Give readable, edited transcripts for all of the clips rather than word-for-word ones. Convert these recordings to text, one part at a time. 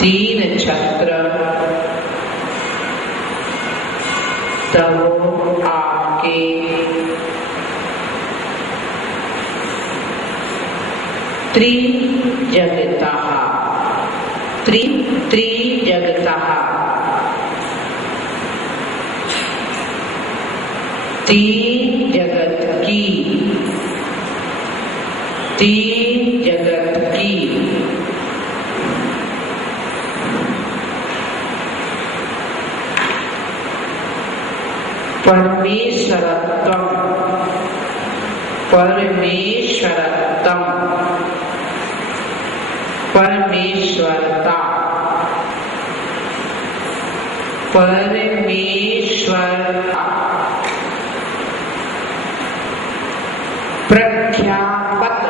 तीन छत्र तब आपके त्रिजगतः तीन जगत की परमेश्वरत्वम परमेश्वरता प्रख्यापत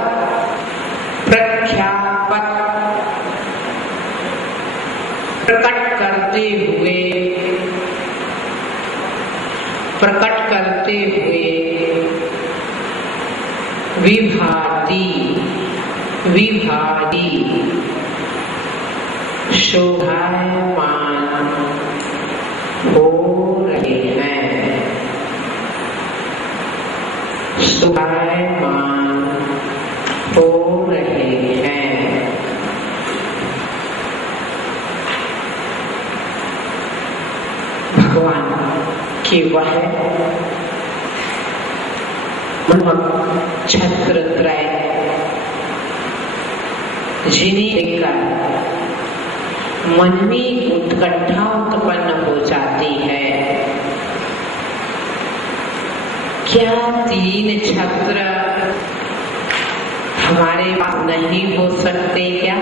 प्रकट करते हुए विभाति शोभायमान हो रहे हैं, शोभायमान हो रहे हैं। भगवान की वह छत्रत्रय जिन्हें देखकर मन में उत्कंठा उत्पन्न हो जाती है। क्या तीन छत्र हमारे पास नहीं हो सकते क्या?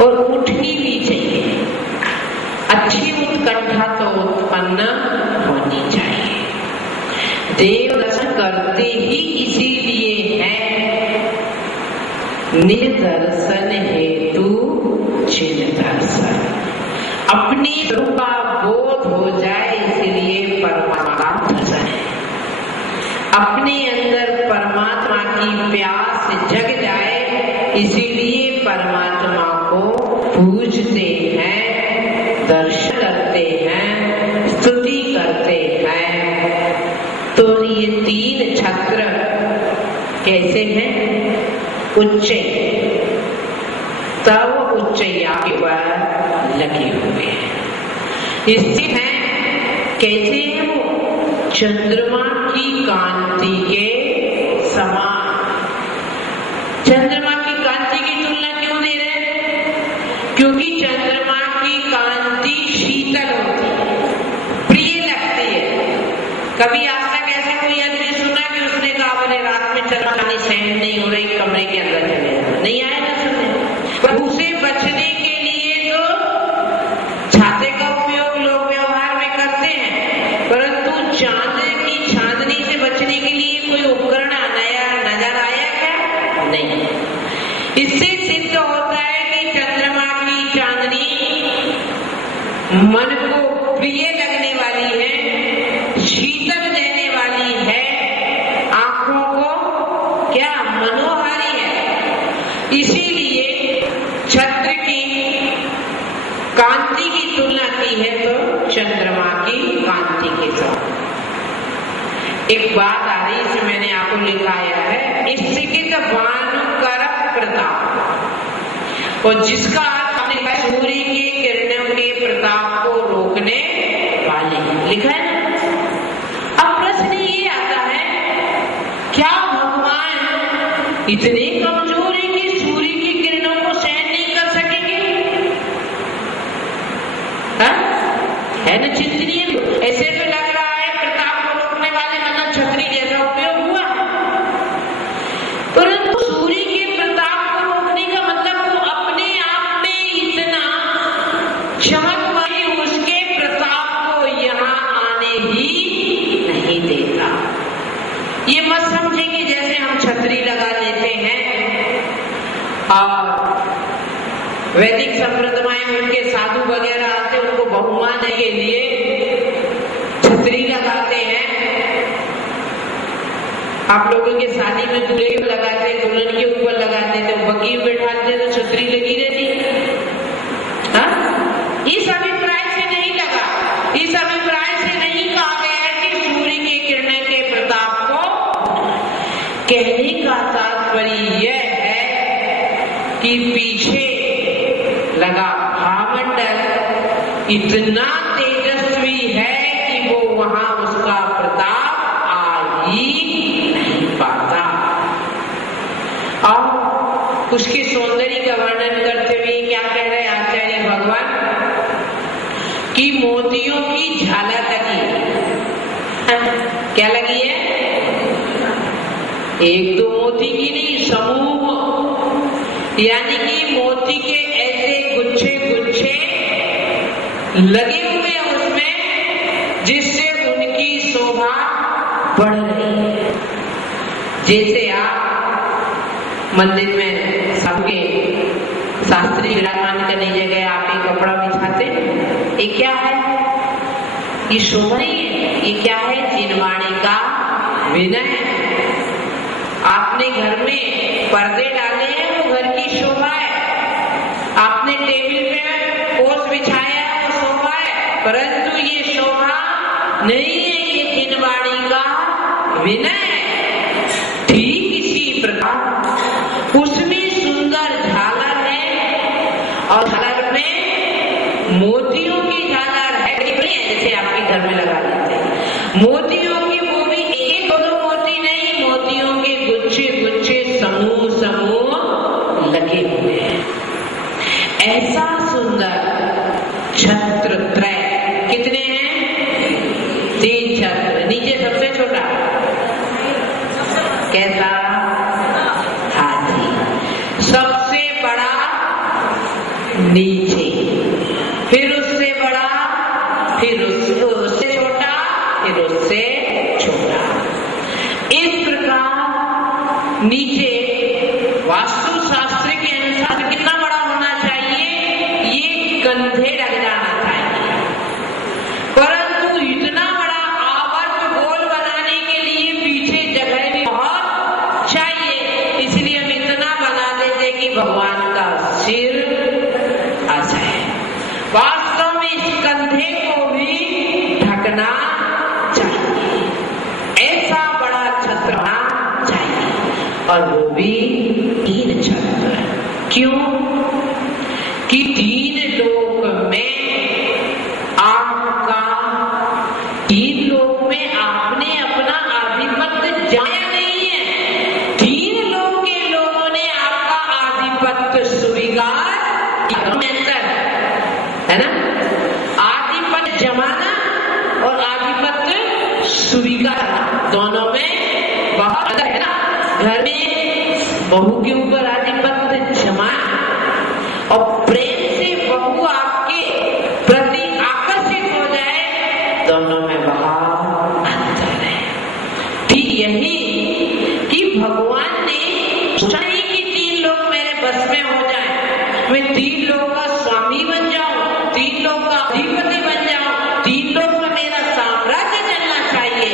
और उठनी भी चाहिए, अच्छी उत्कंठा तो उत्पन्न होनी चाहिए। देव दर्शन करते ही इसीलिए है, निर्दर्शन हेतु चिन्ह दर्शन, अपनी रूप का बोध हो जाए इसलिए परमात्मा दर्शन है। अपने अंदर परमात्मा की प्यास जग जाए इसीलिए परमात्मा को पूजते हैं, दर्शन करते हैं, स्तुति करते हैं। तो ये तीन छत्र कैसे हैं? उच्चय, तब उच्चया के ऊपर लगे हुए हैं। इससे है कैसे है वो? चंद्रमा की कांति के समान। चंद्रमा की कांति की तुलना क्यों दे रहे हैं? क्योंकि चंद्रमा की कांति शीतल होती है, प्रिय लगती है। कभी आज तक ऐसा कोई आदमी सुना कि उसने कहा अपने रात में चंद्रमा सहन नहीं हो रही, कमरे के अंदर चले जाओ? नहीं आया ना सुनने। पर उसे बचने के लिए तो छाते का उपयोग लोग व्यवहार में करते हैं, परंतु चांद की चांदनी से बचने के लिए कोई उपकरण नया नजर आया क्या? नहीं। इससे सिद्ध होता है कि चंद्रमा की चांदनी मन को प्रिय लगने वाली है, शीतल देने वाली है, आंखों को क्या मनोहारी है। इसीलिए छत्र की कांति की तुलना की है तो चंद्रमा की कांति के साथ। एक बात आ रही है, मैंने आपको लिखाया है, स्थित भानुकर प्रताप, और जिसका अर्थ हमने सूर्य की किरणों के प्रताप को रोकने वाले लिखा है। अब प्रश्न ये आता है, क्या भगवान इतने कमजोर है कि सूर्य की किरणों को सहन नहीं कर सकेंगे? है ना चिंतनीय। ऐसे तो लग रहा है प्रताप को रोकने वाले मतलब छतरी जैसा उपयोग हुआ, परंतु सूर्य के प्रताप को रोकने का मतलब वो अपने आप में इतना चमकमय उसके प्रताप को यहाँ आने ही नहीं देता। ये मत समझे कि जैसे हम छतरी लगा लेते हैं और वैदिक संप्रदाय में उनके साधु वगैरह आते, उनको बहुमाने के लिए छतरी लगाते हैं। आप लोगों के शादी में दूल्हे लगाते, दुल्हन के ऊपर लगाते, तो बग्गी बैठाते तो छतरी लगी रहती। तात्पर्य यह है कि पीछे लगा भामंडल इतना तेजस्वी है कि वो वहां उसका प्रताप आ ही नहीं पाता। और उसके सौंदर्य का वर्णन करते हुए क्या कह रहे आचार्य भगवान कि मोतियों की झालर लगी है। क्या लगी है? एक दो मोती की नहीं, समूह, यानी कि मोती के ऐसे गुच्छे गुच्छे लगे हुए हैं उसमें, जिससे उनकी शोभा बढ़ रही है। जैसे आप मंदिर में सबके शास्त्री विराजमान करने जगह आप एक कपड़ा बिछाते, ये क्या है? ये शोभा नहीं है, ये क्या है? जिनवाणी का विनय। आपने घर में पर्दे डाले हैं, वो घर की शोभा है। आपने टेबल पे पोस बिछाया है, वो शोभा है, परंतु ये शोभा नहीं है, ये जिनवाणी का विनय है। ठीक इसी प्रकार उसमें सुंदर झालर है और झालर में मोतियों की झालर है, जैसे आपके घर में लगा देते हैं मोतियों की, वो भी एक दो मोती नहीं, मोतियों के गुच्छे गुच्छे समूह समूह लगे हुए हैं। ऐसा सुंदर छत्र त्रय, कितने हैं? 3 छत्र। नीचे सबसे छोटा कैसा? हाथी। सबसे बड़ा नीचे, फिर उससे बड़ा, फिर उससे छोटा, फिर उससे छोटा। इस प्रकार नीचे वास्तु शास्त्र के अनुसार कितना बड़ा होना चाहिए? ये कंधे लग जाना चाहिए, परंतु इतना बड़ा आवर्त गोल बनाने के लिए पीछे जगह भी बहुत चाहिए, इसलिए हम इतना बना देते कि भगवान का सिर आ जाए। वास्तव में इस कंधे को भी ढकना चाहिए, ऐसा बड़ा छत्र होना चाहिए, और वो भी 3 छत्र। क्यों? कि 3 लोक में आपका, 3 लोक में आपने अपना आधिपत्य जाया नहीं है। 3 लोक के लोगों ने आपका आधिपत्य स्वीकार है ना? आधिपत्य जमाना और आधिपत्य स्वीकार, दोनों में बहुत अंतर है ना। घर में बहू के ऊपर आधिपत्य जमाना और प्रेम से बहू आपके प्रति आकर्षित हो जाए, दोनों में बहुत अंतर है। ठीक यही कि भगवान ने सोचा नहीं कि 3 लोग मेरे बस में हो जाए, मैं 3 लोगों का स्वामी बन जाऊं, 3 लोग का अधिपति बन जाऊं, 3 लोग में मेरा साम्राज्य चलना चाहिए।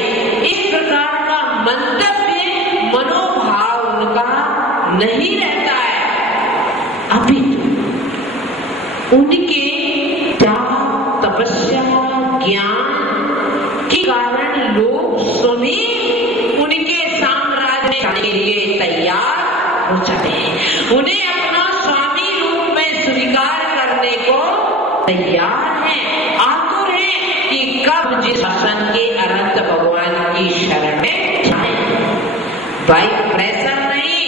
इस प्रकार का मंतव्य, मनोभाव उनका नहीं रहता है। अभी उनके त्याग, तपस्या, ज्ञान के कारण लोग स्वयं उनके साम्राज्य के लिए तैयार हो जाते हैं, उन्हें अपना स्वामी रूप में स्वीकार करने को तैयार है, आतुर है कि कब जिस शासन के अनंत भगवान की शरण में जाए। बाई प्रेशर नहीं,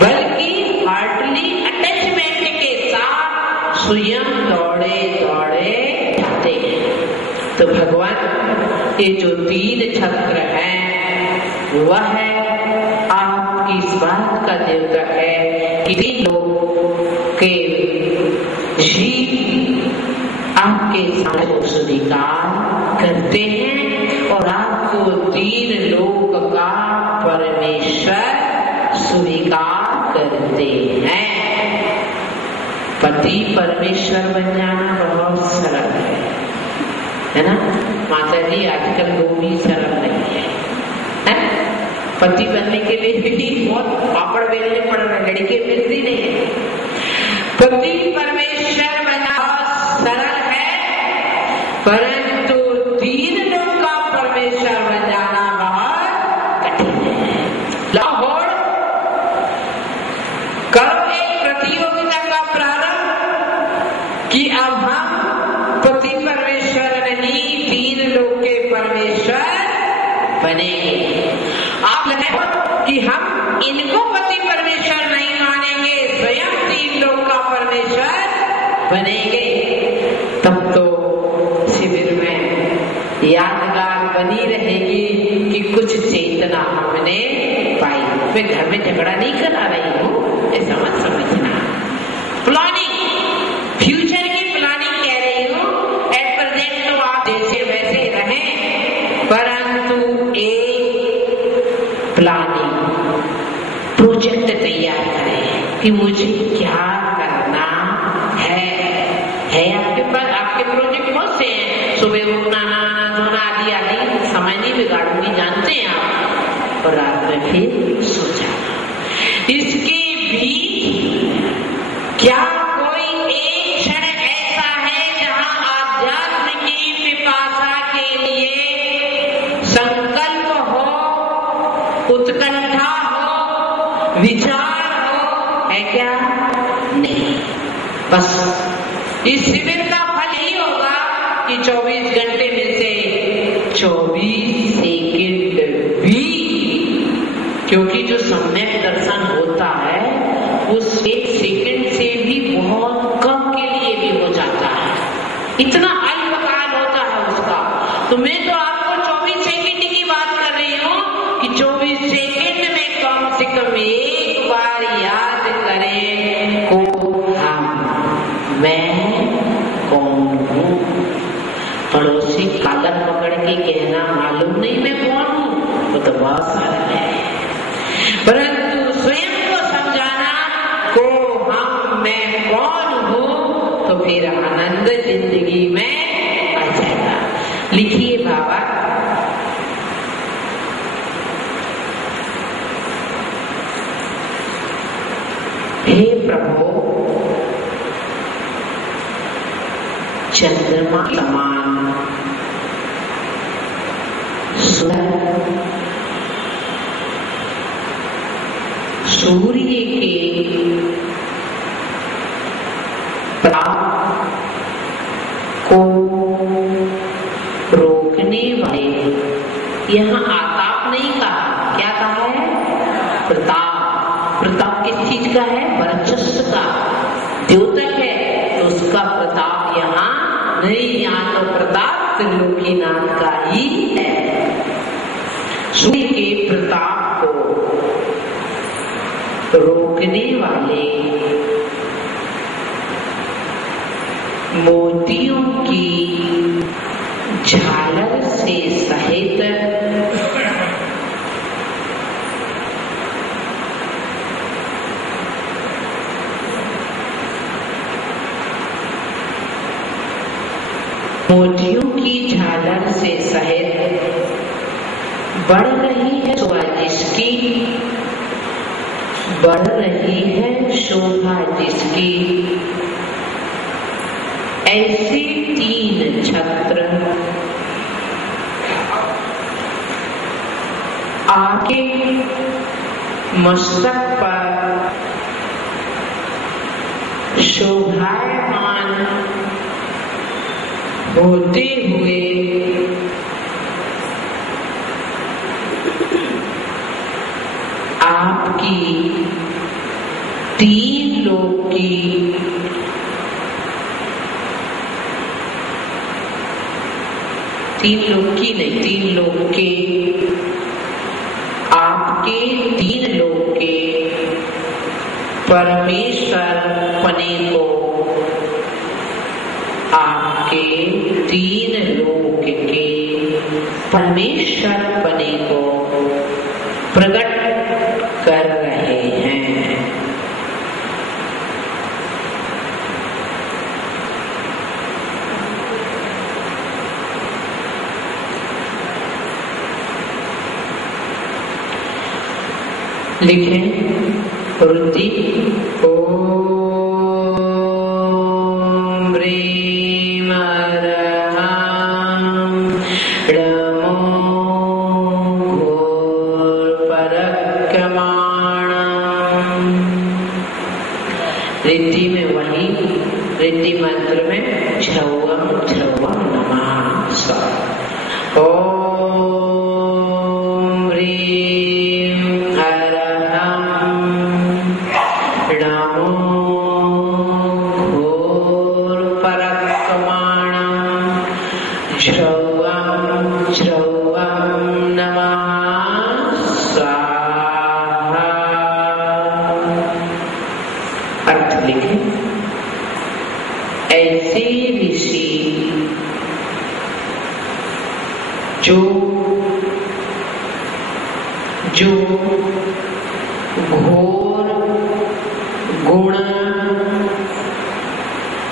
बल्कि हार्टली अटैचमेंट के साथ स्वयं दौड़े दौड़े जाते हैं। तो भगवान ये जो 3 छत्र हैं, वह है आपकी इस बात का द्योतक है कि 3 लोग के जीव आपके सामने स्वीकार करते हैं और आपको 3 लोक का परमेश्वर स्वीकार करते हैं। पति परमेश्वर बन जाना बहुत सरल है ना माता जी? आजकल वो भी सरल नहीं है। पति बनने के लिए भी बहुत पापड़ बेलने पड़ रहे, लड़के मिलती नहीं है। पति परमेश्वर बनना सरल है, परंतु 3 लोग का परमेश्वर बन जाना बहुत कठिन है। लाहौर कि अब हम पति परमेश्वर नहीं, तीन लोक के परमेश्वर बनेंगे। आप लगे कि हम इनको पति परमेश्वर नहीं मानेंगे, स्वयं तीन लोक का परमेश्वर बनेंगे, तब तो शिविर में यादगार बनी रहेगी कि कुछ चेतना हमने पाई। मैं घर में झगड़ा नहीं करा रही हूँ, ऐसा मत समझना। प्लानिंग, फ्यूचर की प्लानिंग कह रही हूँ। एट प्रेजेंट तो आप जैसे वैसे रहें, परंतु एक प्लानिंग, प्रोजेक्ट तैयार करें कि मुझे क्या करना है आपके पास। आपके प्रोजेक्ट बहुत से हैं, सुबह उठना, नहाना धोना आदि आदि, समय नहीं बिगाड़ूंगी, जानते हैं आप, और रात में फिर सो जाना। इसके भी क्या कोई एक क्षण ऐसा है जहां आध्यात्म की पिपासा के लिए संकल्प हो, उत्कंठा हो, विचार हो, है क्या? नहीं। बस इस शिविर का फल यही होगा कि 24 घंटे में से 24 सेकंड भी, क्योंकि जो सम्यक दर्शन होता है उस एक सेकंड से भी बहुत कम के लिए भी हो जाता है, इतना अल्पकाल होता है उसका। तो मैं तो आपको 24 सेकंड की बात कर रही हूँ कि 24 सेकंड में कम से कम एक बार याद करें को हम, मैं कौन हूँ। पड़ोसी कागज पकड़ के कहना मालूम नहीं मैं कौन हूँ, वो तो बहुत सारा है, परंतु स्वयं को समझाना को हम, मैं कौन हूँ, तो फिर आनंद जिंदगी में आ जाएगा। लिखिए बाबा, हे प्रभु, चंद्रमा समान सूर्य के प्रताप को रोकने वाले, यहाँ आताप नहीं कहा, क्या कहा है? प्रताप। प्रताप किस चीज का है? वर्चस्व का, द्योतक है, तो उसका प्रताप यहाँ नहीं, यहाँ तो प्रताप त्रिलोकीनाथ का ही है। सूर्य के प्रताप को रोकने वाले मोतियों की झालर से सहित मोतियों की झालर से सहित बढ़ रही है शोभा जिसकी, बढ़ रही है शोभा जिसकी, ऐसे तीन छत्र आके मस्तक पर शोभायमान होते हुए आपकी तीन लोक की नहीं, तीन लोक के, आपके तीन लोक के परमेश्वर पने को, आपके तीन लोक के परमेश्वर पने को प्रकट कर रहे हैं। लिखें रुचि ओम ह्रीं रिद्धि में वही रिद्धि मंत्र में छौवम छौवम नमः स्वाहा। ओम ह्रीं हरहं नमो घोरपरक्रमाणं छौवम छौवम नमः स्वाहा। अर्थ लिखें। ऐसे ऋषि जो घोर गुण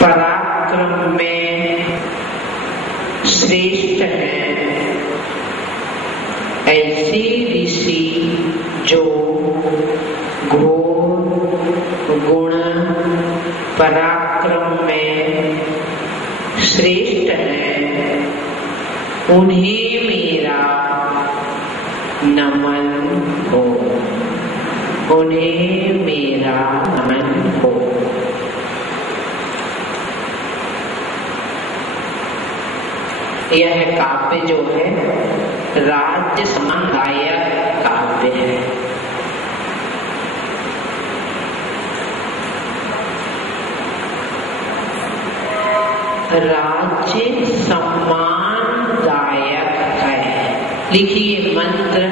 पराक्रम में श्रेष्ठ हैं, ऐसे ऋषि जो घोर गुण पराक्रम में श्रेष्ठ हैं, उन्हें मेरा नमन हो, उन्हें मेरा नमन हो। यह काव्य जो है राज्य समन्वयक काव्य है। राज्य सम्मानदायक है। लिखिए मंत्र